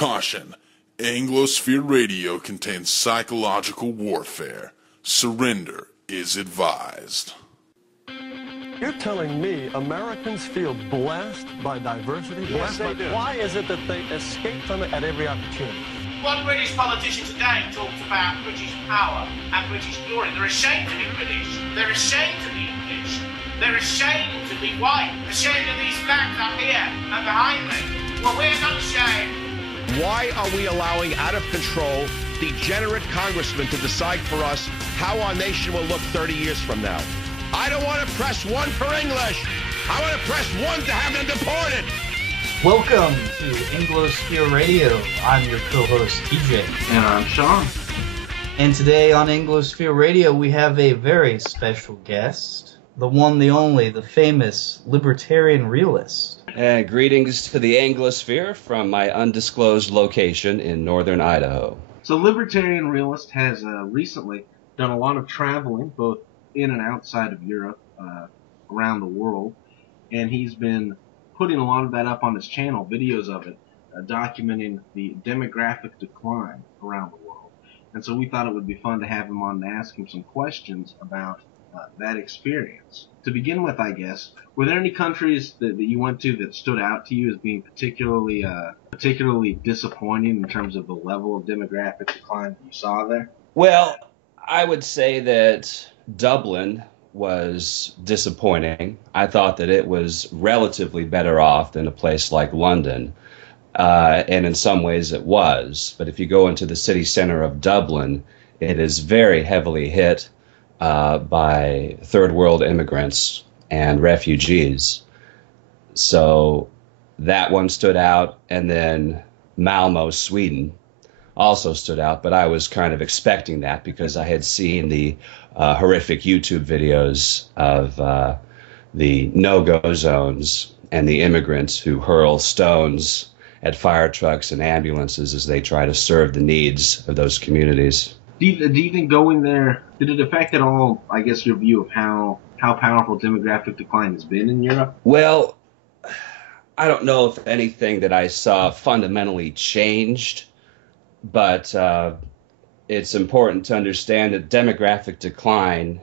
Caution. Anglosphere radio contains psychological warfare. Surrender is advised. You're telling me Americans feel blessed by diversity? Yes, they do. Why is it that they escape from it at every opportunity? One British politician today talks about British power and British glory. They're ashamed to be British. They're ashamed to be English. They're ashamed to be white. Ashamed of these flags up here and behind me. Well, we're not ashamed. Why are we allowing out of control degenerate congressmen to decide for us how our nation will look 30 years from now? I don't want to press one for English. I want to press one to have them deported. Welcome to Anglosphere Radio. I'm your co-host, TJ. And I'm Sean. And today on Anglosphere Radio, we have a very special guest. The one, the only, the famous Libertarian Realist. Greetings to the Anglosphere from my undisclosed location in northern Idaho. So Libertarian Realist has recently done a lot of traveling, both in and outside of Europe, around the world, and he's been putting a lot of that up on his channel, videos of it, documenting the demographic decline around the world. And so we thought it would be fun to have him on to ask him some questions about that experience. To begin with, I guess, were there any countries that you went to that stood out to you as being particularly disappointing in terms of the level of demographic decline that you saw there? Well, I would say that Dublin was disappointing. I thought that it was relatively better off than a place like London, and in some ways it was. But if you go into the city center of Dublin, it is very heavily hit by third world immigrants and refugees. So that one stood out, and then Malmo, Sweden, also stood out, but I was kind of expecting that because I had seen the horrific YouTube videos of the no-go zones and the immigrants who hurl stones at fire trucks and ambulances as they try to serve the needs of those communities. Do you think going there, did it affect at all, I guess, your view of how powerful demographic decline has been in Europe? Well, I don't know if anything that I saw fundamentally changed, but it's important to understand that demographic decline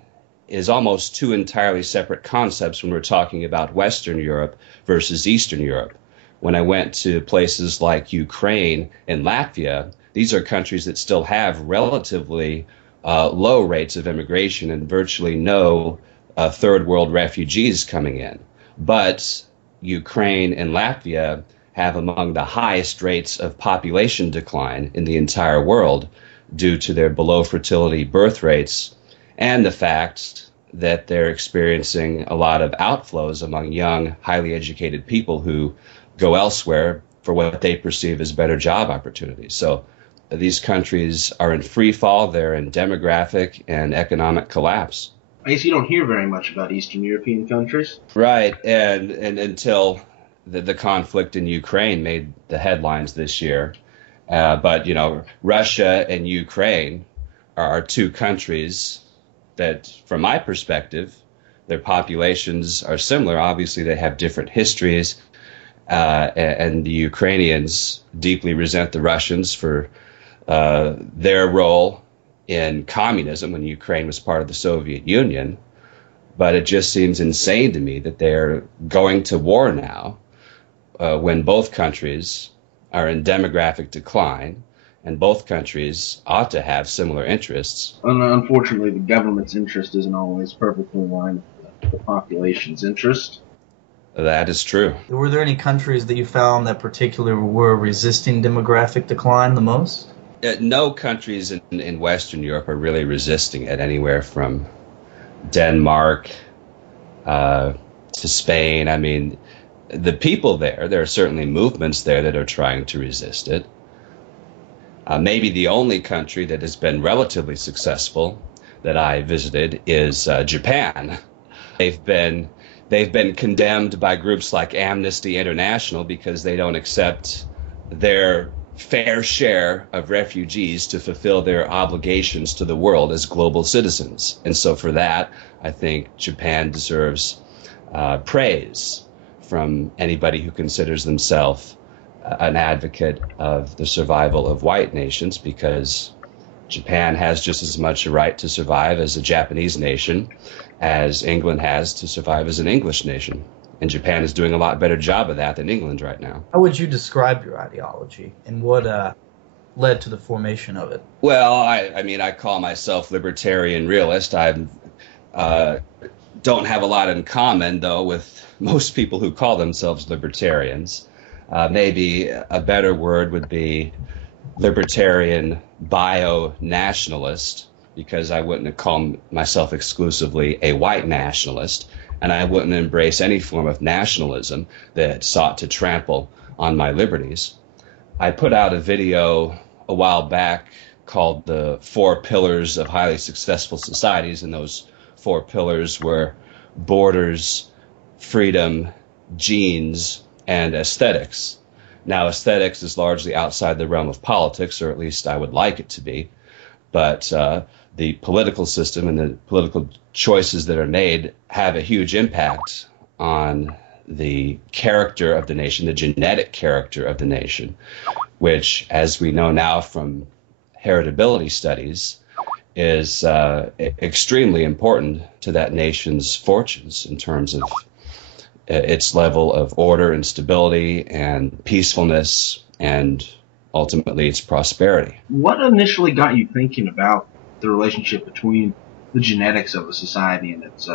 is almost two entirely separate concepts when we're talking about Western Europe versus Eastern Europe. When I went to places like Ukraine and Latvia, these are countries that still have relatively low rates of immigration and virtually no third world refugees coming in. But Ukraine and Latvia have among the highest rates of population decline in the entire world due to their below fertility birth rates and the fact that they're experiencing a lot of outflows among young, highly educated people who go elsewhere for what they perceive as better job opportunities. So these countries are in free fall. They're in demographic and economic collapse. I guess you don't hear very much about Eastern European countries. Right, and until the conflict in Ukraine made the headlines this year. But, you know, Russia and Ukraine are two countries that, from my perspective, their populations are similar. Obviously, they have different histories, and the Ukrainians deeply resent the Russians for their role in communism when Ukraine was part of the Soviet Union. But it just seems insane to me that they're going to war now when both countries are in demographic decline, and both countries ought to have similar interests. Unfortunately, the government's interest isn't always perfectly in line with the population's interest. That is true. Were there any countries that you found that particularly were resisting demographic decline the most? No countries in Western Europe are really resisting it, anywhere from Denmark to Spain. I mean, the people there are certainly movements there that are trying to resist it. Maybe the only country that has been relatively successful that I visited is Japan. They've been condemned by groups like Amnesty International because they don't accept their fair share of refugees to fulfill their obligations to the world as global citizens. And so for that, I think Japan deserves praise from anybody who considers themselves an advocate of the survival of white nations, because Japan has just as much a right to survive as a Japanese nation as England has to survive as an English nation. And Japan is doing a lot better job of that than England right now. How would you describe your ideology, and what led to the formation of it? Well, I mean, I call myself Libertarian Realist. I don't have a lot in common, though, with most people who call themselves libertarians. Maybe a better word would be Libertarian bio-nationalist, because I wouldn't call myself exclusively a white nationalist, and I wouldn't embrace any form of nationalism that sought to trample on my liberties. I put out a video a while back called The 4 Pillars of Highly Successful Societies, and those 4 pillars were borders, freedom, genes, and aesthetics. Now, aesthetics is largely outside the realm of politics, or at least I would like it to be, but the political system and the political choices that are made have a huge impact on the character of the nation, the genetic character of the nation, which, as we know now from heritability studies, is extremely important to that nation's fortunes in terms of its level of order and stability and peacefulness and ultimately its prosperity. What initially got you thinking about the relationship between the genetics of a society and its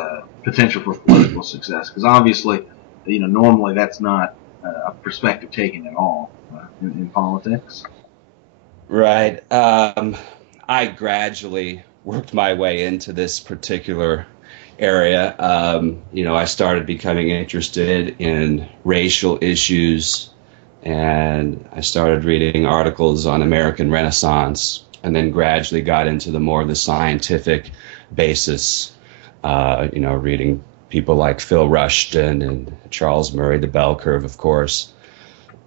potential for political success? Because obviously, normally that's not a perspective taken at all in politics. Right. I gradually worked my way into this particular area. I started becoming interested in racial issues, and I started reading articles on American Renaissance, and then gradually got into the more of the scientific basis, reading people like Phil Rushton and Charles Murray, the bell curve, of course.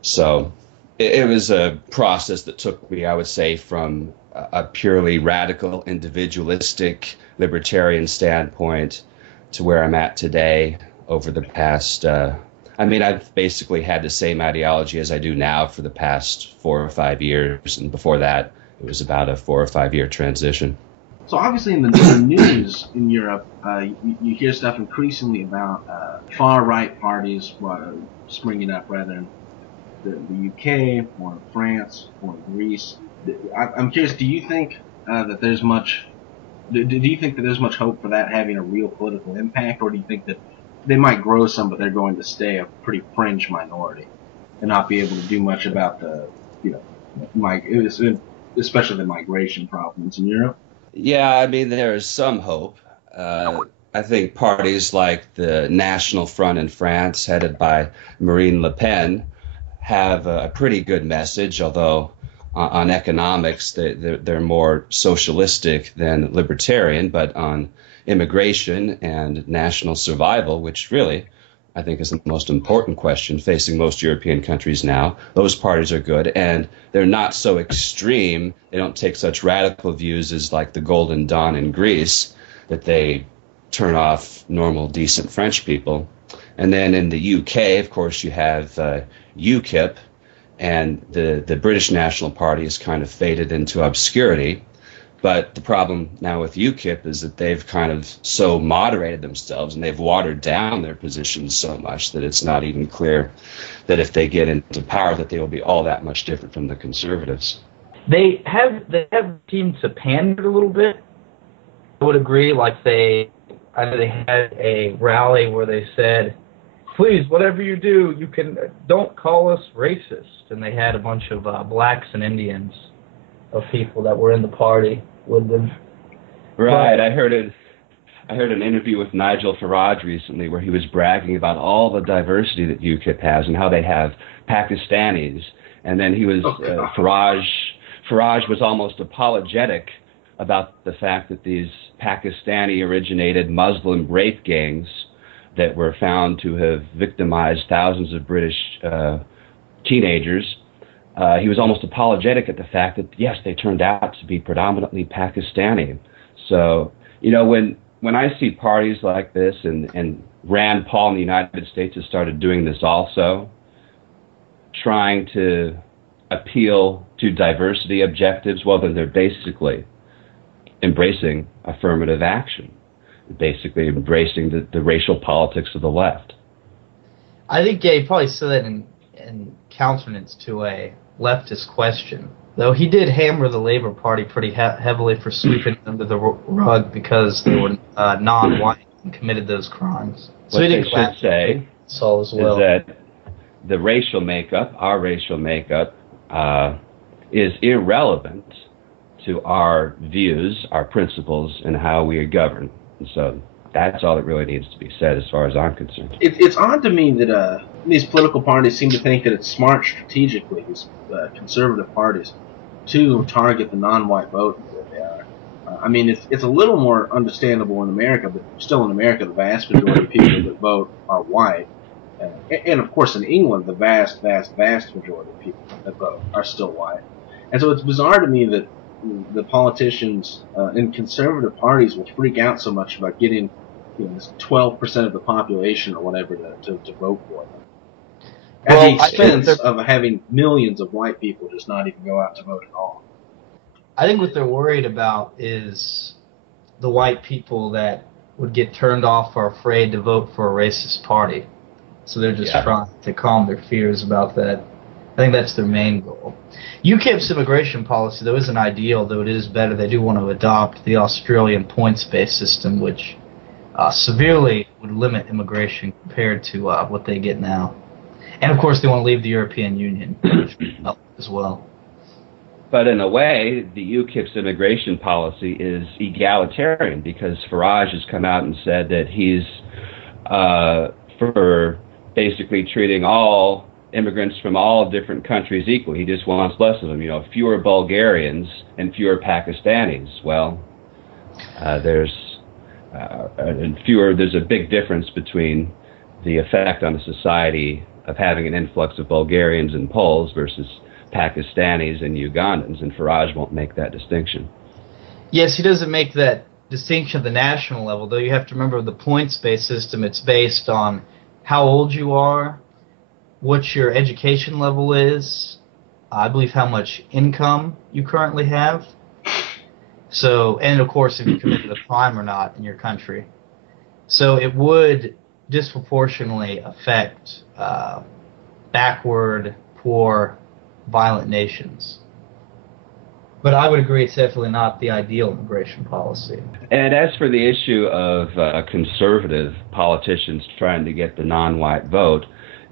So it was a process that took me, I would say, from a purely radical, individualistic, libertarian standpoint to where I'm at today over the past, I've basically had the same ideology as I do now for the past 4 or 5 years, and before that, it was about a 4 or 5 year transition. So obviously in the news in Europe, you hear stuff increasingly about far-right parties springing up, rather in the UK or in France or in Greece. I'm curious, do you think that there's much hope for that having a real political impact, or do you think that they might grow some, but they're going to stay a pretty fringe minority and not be able to do much about especially the migration problems in Europe? Yeah, there is some hope. I think parties like the National Front in France, headed by Marine Le Pen, have a pretty good message, although on economics they're more socialistic than libertarian, but on immigration and national survival, which really I think is the most important question facing most European countries now, those parties are good, and they're not so extreme. They don't take such radical views as like the Golden Dawn in Greece, that they turn off normal, decent French people. And then in the UK, of course, you have UKIP, and the British National Party has kind of faded into obscurity. But the problem now with UKIP is that they've kind of so moderated themselves, and they've watered down their positions so much that it's not even clear that if they get into power that they will be all that much different from the Conservatives. They have seemed to pander a little bit. I would agree. Like they had a rally where they said, "Please, whatever you do, don't call us racist." And they had a bunch of blacks and Indians of people that were in the party with them. Right. I heard an interview with Nigel Farage recently where he was bragging about all the diversity that UKIP has and how they have Pakistanis. And then he was Farage was almost apologetic about the fact that these Pakistani-originated Muslim rape gangs that were found to have victimized thousands of British teenagers, he was almost apologetic at the fact that, yes, they turned out to be predominantly Pakistani. So, when I see parties like this, and Rand Paul in the United States has started doing this also, trying to appeal to diversity objectives, well, then they're basically embracing affirmative action, basically embracing the racial politics of the left. I think he probably said that in countenance to a leftist question, though he did hammer the Labor Party pretty heavily for sweeping under the rug because they were non-white and committed those crimes. So what they should say as well. is that the racial makeup, our racial makeup, is irrelevant to our views, our principles, and how we are governed. And so that's all that really needs to be said as far as I'm concerned. It's odd to me that these political parties seem to think that it's smart strategically, these conservative parties, to target the non-white vote that they are. I mean, it's a little more understandable in America, but still in America, the vast majority of people that vote are white. And of course, in England, the vast majority of people that vote are still white. And so it's bizarre to me that the politicians in conservative parties will freak out so much about getting, this 12% of the population or whatever to vote for them, at the expense of having millions of white people just not even go out to vote at all. I think what they're worried about is the white people that would get turned off or afraid to vote for a racist party. So they're just trying to calm their fears about that. I think that's their main goal. UKIP's immigration policy, though, isn't ideal, though it is better. They do want to adopt the Australian points-based system, which severely would limit immigration compared to what they get now. And, of course, they want to leave the European Union as well. But in a way, the UKIP's immigration policy is egalitarian because Farage has come out and said that he's for basically treating all immigrants from all different countries equally. He just wants less of them. Fewer Bulgarians and fewer Pakistanis. Well, there's a big difference between the effect on the society of having an influx of Bulgarians and Poles versus Pakistanis and Ugandans, and Farage won't make that distinction. Yes, he doesn't make that distinction at the national level, though you have to remember the points-based system, it's based on how old you are, what your education level is, I believe how much income you currently have, so, and of course if you committed a crime or not in your country. So it would disproportionately affect backward, poor, violent nations. But I would agree it's definitely not the ideal immigration policy. And as for the issue of conservative politicians trying to get the non-white vote,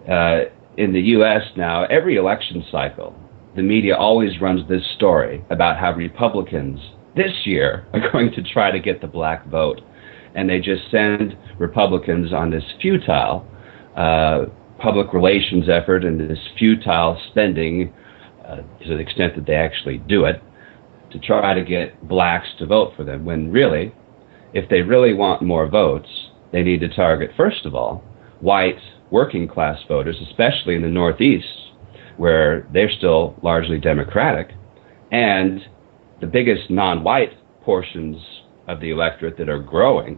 in the U.S. now, every election cycle, the media always runs this story about how Republicans this year are going to try to get the black vote. And they just send Republicans on this futile public relations effort and this futile spending, to the extent that they actually do it, to try to get blacks to vote for them, when really, if they really want more votes, they need to target, first of all, white working-class voters, especially in the Northeast, where they're still largely Democratic, and the biggest non-white portions of the electorate that are growing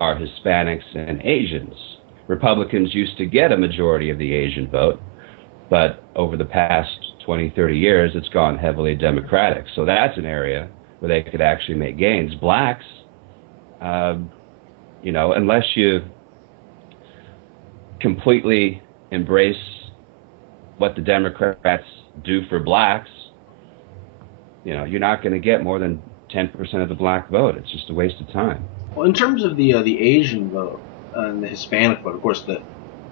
are Hispanics and Asians. Republicans used to get a majority of the Asian vote, but over the past 20, 30 years, it's gone heavily Democratic. So that's an area where they could actually make gains. Blacks, unless you completely embrace what the Democrats do for blacks, you're not going to get more than 10% of the black vote. It's just a waste of time. Well, in terms of the Asian vote and the Hispanic vote, of course, the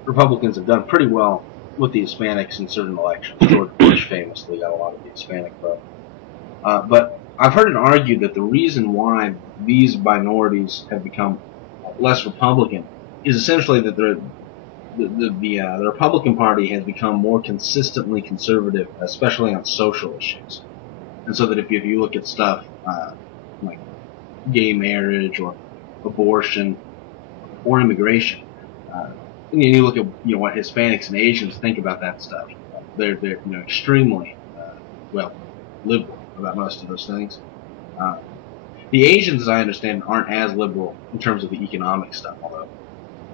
Republicans have done pretty well with the Hispanics in certain elections. George Bush famously got a lot of the Hispanic vote. But I've heard it argued that the reason why these minorities have become less Republican is essentially that the Republican Party has become more consistently conservative, especially on social issues. And so that if you look at stuff like gay marriage or abortion or immigration, and you look at what Hispanics and Asians think about that stuff, they're extremely liberal about most of those things. The Asians, as I understand, aren't as liberal in terms of the economic stuff, although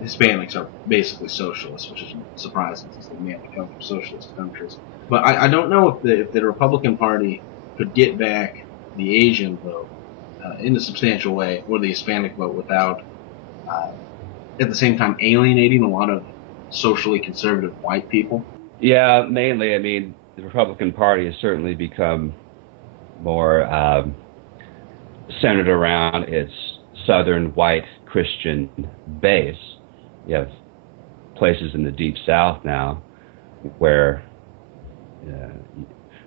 Hispanics are basically socialists, which is surprising since they mainly come from socialist countries. But I don't know if the Republican Party could get back the Asian vote in a substantial way, or the Hispanic vote, without at the same time alienating a lot of socially conservative white people. Yeah, mainly. I mean, the Republican Party has certainly become more centered around its southern white Christian base. You have places in the Deep South now where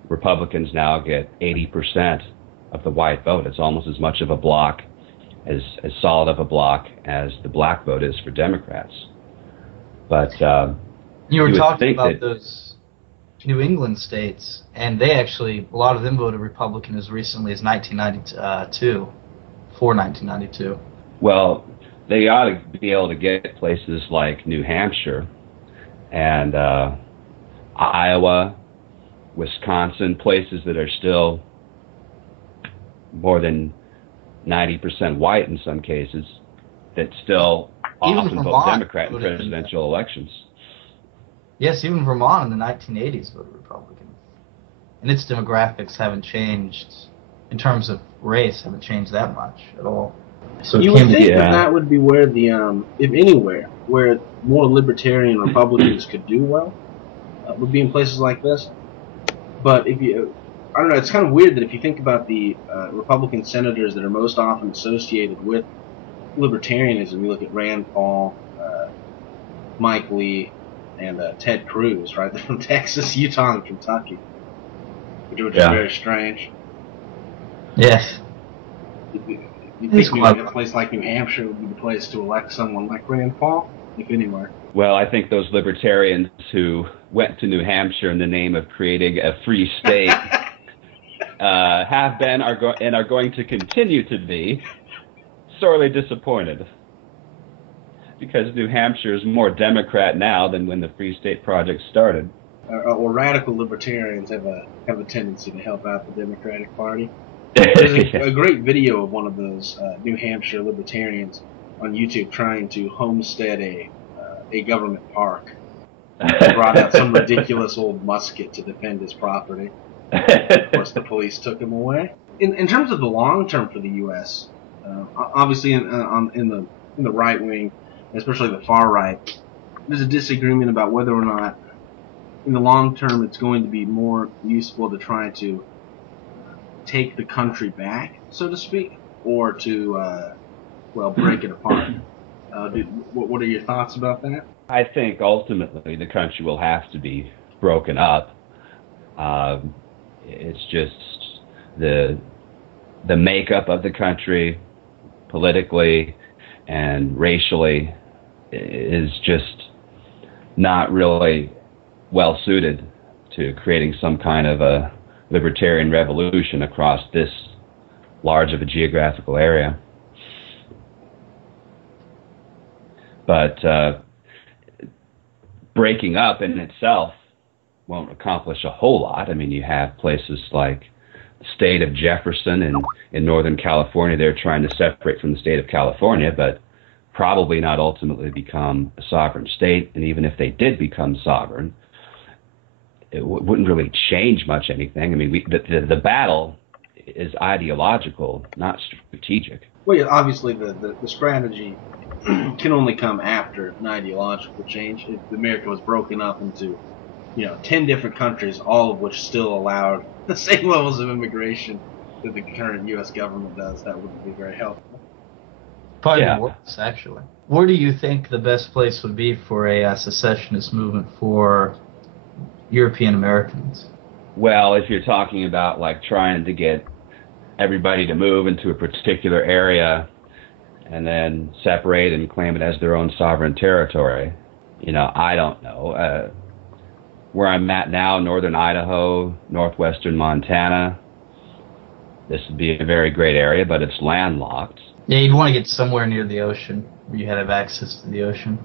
Republicans now get 80% of the white vote. It's almost as much of a block, as solid of a block as the black vote is for Democrats. But you were talking about those New England states, and they actually, a lot of them voted Republican as recently as 1992, for 1992. Well, they ought to be able to get places like New Hampshire and Iowa, Wisconsin, places that are still more than 90% white in some cases, that still often vote Democrat in presidential elections. Yes, even Vermont in the 1980s voted Republican. And its demographics haven't changed, in terms of race, haven't changed that much at all. So you would think that would be where the, if anywhere, where more libertarian Republicans could do well, would be in places like this. But if you, I don't know, it's kind of weird that if you think about the Republican senators that are most often associated with libertarianism, you look at Rand Paul, Mike Lee, and Ted Cruz, right? They're from Texas, Utah, and Kentucky, which is very strange. Yes. You think a place like New Hampshire would be the place to elect someone like Rand Paul, if anywhere? Well, I think those libertarians who went to New Hampshire in the name of creating a free state have been, and are going to continue to be sorely disappointed. Because New Hampshire is more Democrat now than when the Free State Project started. Or radical libertarians have a tendency to help out the Democratic Party. There's a great video of one of those New Hampshire libertarians on YouTube trying to homestead a government park. He brought out some ridiculous old musket to defend his property. Of course, the police took him away. In terms of the long term for the U.S., obviously in the right wing, especially the far right, there's a disagreement about whether or not in the long term it's going to be more useful to try to take the country back, so to speak, or to, break it apart. What are your thoughts about that? I think ultimately the country will have to be broken up. It's just the makeup of the country, politically and racially, is just not really well suited to creating some kind of a libertarian revolution across this large of a geographical area. But breaking up in itself won't accomplish a whole lot. I mean, you have places like the state of Jefferson in Northern California. They're trying to separate from the state of California, but probably not ultimately become a sovereign state. And even if they did become sovereign, it wouldn't really change much anything. I mean, the battle is ideological, not strategic. Well, yeah, obviously the strategy can only come after an ideological change. If America was broken up into, 10 different countries, all of which still allowed the same levels of immigration that the current U.S. government does, that wouldn't be very helpful. Probably worse, actually. Where do you think the best place would be for a secessionist movement for European Americans? Well, if you're talking about like trying to get everybody to move into a particular area and then separate and claim it as their own sovereign territory, I don't know. Where I'm at now, northern Idaho, northwestern Montana, this would be a very great area, but it's landlocked. Yeah, you'd want to get somewhere near the ocean where you have access to the ocean.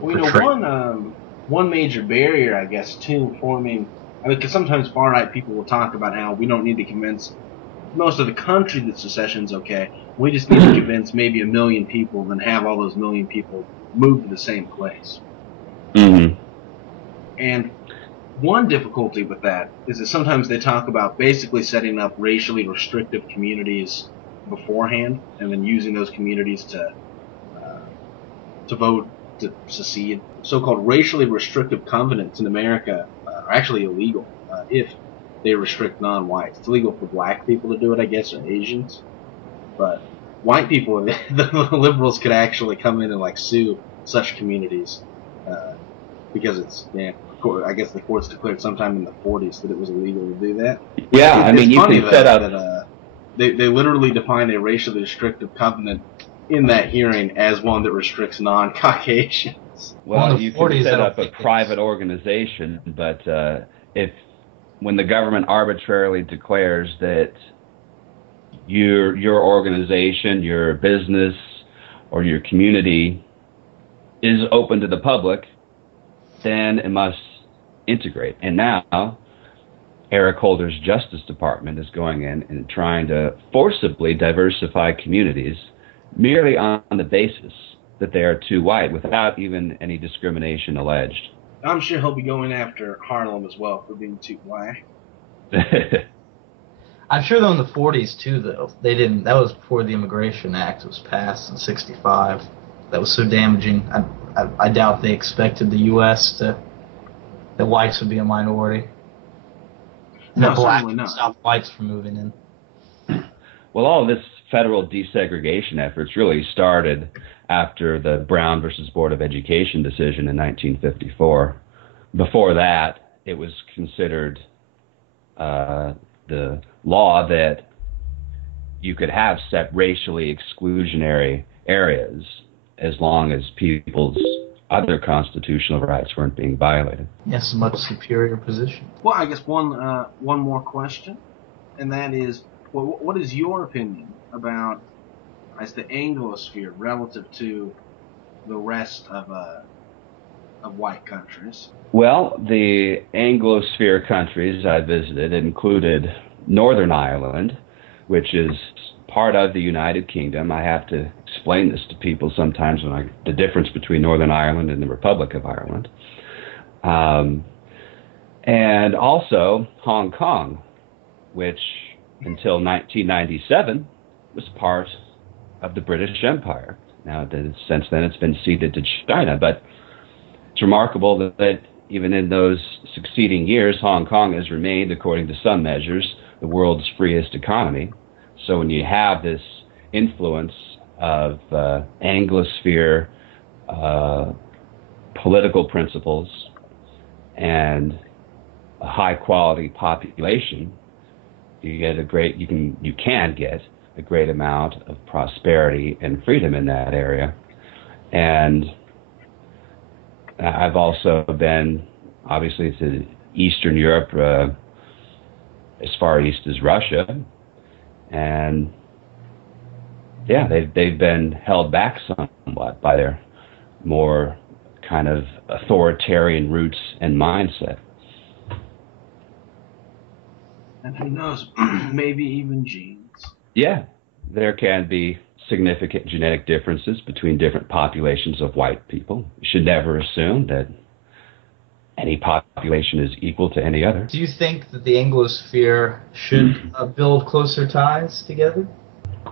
Well, one major barrier, I guess, to forming, because sometimes far-right people will talk about how we don't need to convince most of the country that secession's okay. We just need to convince maybe 1 million people, and have all those 1 million people move to the same place. Mm-hmm. And one difficulty with that is that sometimes they talk about basically setting up racially restrictive communities beforehand, and then using those communities to vote to secede. So-called racially restrictive covenants in America are actually illegal if they restrict non-whites. It's illegal for black people to do it, I guess, or Asians. But white people, the liberals could actually come in and like sue such communities because it's, I guess the courts declared sometime in the 40s that it was illegal to do that. Yeah, I mean, you can set up. That, they literally define a racially restrictive covenant in that hearing as one that restricts non-Caucasians. Well, you can set up a private organization, but when the government arbitrarily declares that your organization, your business, or your community is open to the public, then it must integrate. And now, Eric Holder's Justice Department is going in and trying to forcibly diversify communities merely on the basis that they are too white, without even any discrimination alleged. I'm sure he'll be going after Harlem as well for being too white. I'm sure though in the 40s too, though, they didn't. That was before the Immigration Act was passed in '65. That was so damaging. I doubt they expected the U.S. that whites would be a minority. No, that blacks certainly would not. stop whites from moving in. Well, all this federal desegregation efforts really started after the Brown versus Board of Education decision in 1954. Before that, it was considered the law that you could have set racially exclusionary areas as long as people's other constitutional rights weren't being violated. Yes, a much superior position. Well, I guess one more question, and that is, well, what is your opinion about the Anglosphere relative to the rest of white countries? Well, the Anglosphere countries I visited included Northern Ireland, which is part of the United Kingdom. I have to explain this to people sometimes the difference between Northern Ireland and the Republic of Ireland. And also Hong Kong, which until 1997 was part of the British Empire. Now, since then, it's been ceded to China, but it's remarkable that even in those succeeding years, Hong Kong has remained, according to some measures, the world's freest economy. So when you have this influence of Anglosphere political principles and a high-quality population, you can get a great amount of prosperity and freedom in that area. And I've also been, obviously, to Eastern Europe, as far east as Russia, and yeah, they've been held back somewhat by their more kind of authoritarian roots and mindset. And who knows, maybe even genes. Yeah, there can be significant genetic differences between different populations of white people. You should never assume that any population is equal to any other. Do you think that the Anglosphere should build closer ties together?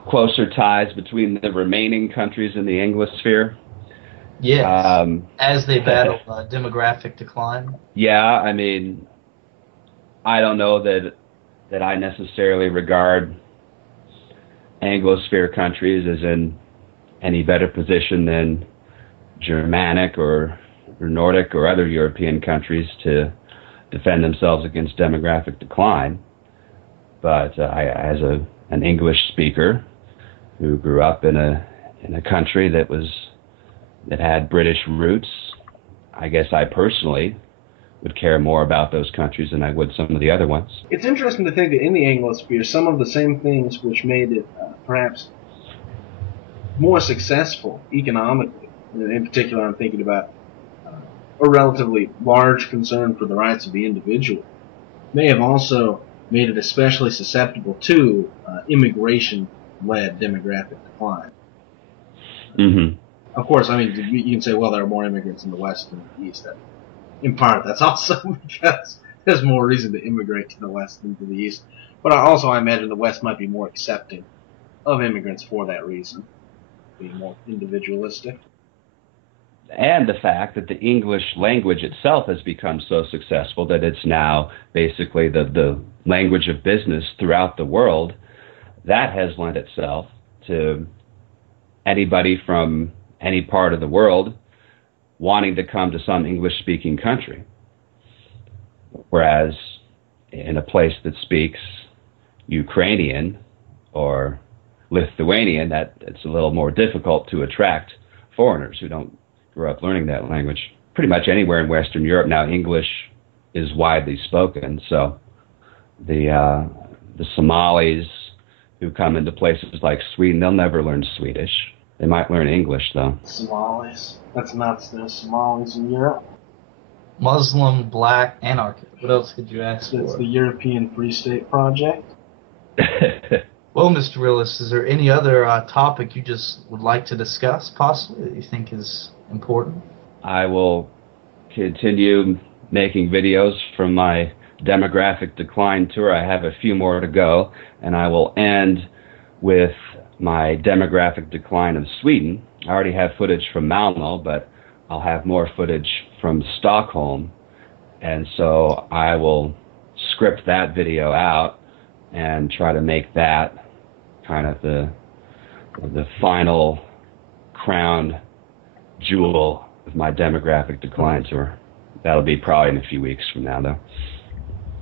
Closer ties between the remaining countries in the Anglosphere? Yes, as they battle demographic decline? Yeah, I mean, I don't know that I necessarily regard Anglosphere countries as in any better position than Germanic or Nordic or other European countries to defend themselves against demographic decline. But as an English speaker who grew up in a country that had British roots, I guess I personally would care more about those countries than I would some of the other ones. It's interesting to think that in the Anglosphere, some of the same things which made it perhaps more successful economically, in particular I'm thinking about a relatively large concern for the rights of the individual, may have also made it especially susceptible to immigration-led demographic decline. Mm-hmm. Of course, I mean, you can say, well, there are more immigrants in the West than the East. And in part, that's also because there's more reason to immigrate to the West than to the East. But I imagine the West might be more accepting of immigrants for that reason, being more individualistic. And the fact that the English language itself has become so successful that it's now basically the language of business throughout the world, that has lent itself to anybody from any part of the world wanting to come to some English-speaking country. Whereas in a place that speaks Ukrainian or Lithuanian, that it's a little more difficult to attract foreigners who don't grow up learning that language. Pretty much anywhere in Western Europe now, English is widely spoken. So the Somalis who come into places like Sweden, they'll never learn Swedish. They might learn English, though. Somalis. That's nuts. There's Somalis in Europe. Muslim, black, anarchist. What else could you ask It's for? the European Free State Project. Well, Mr. Realist, is there any other topic you just would like to discuss, possibly, that you think is important? I will continue making videos from my demographic decline tour. I have a few more to go, and I will end with my demographic decline of Sweden. I already have footage from Malmö, but I'll have more footage from Stockholm, and so I will script that video out and try to make that kind of the final crown jewel of my demographic decline tour. That'll be probably in a few weeks from now, though.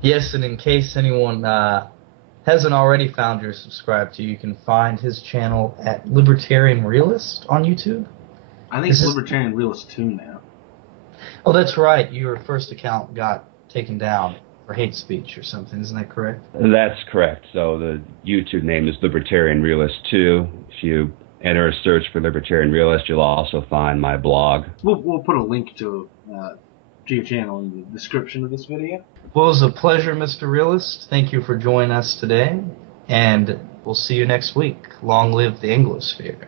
Yes, and in case anyone hasn't already found you or subscribed to you, you can find his channel at Libertarian Realist on YouTube. I think it's Libertarian Realist 2 now. Oh, that's right. Your first account got taken down for hate speech or something. Isn't that correct? That's correct. So the YouTube name is Libertarian Realist 2. If you enter a search for Libertarian Realist, you'll also find my blog. We'll put a link to your channel in the description of this video. Well, it was a pleasure, Mr. Realist. Thank you for joining us today, and we'll see you next week. Long live the Anglosphere.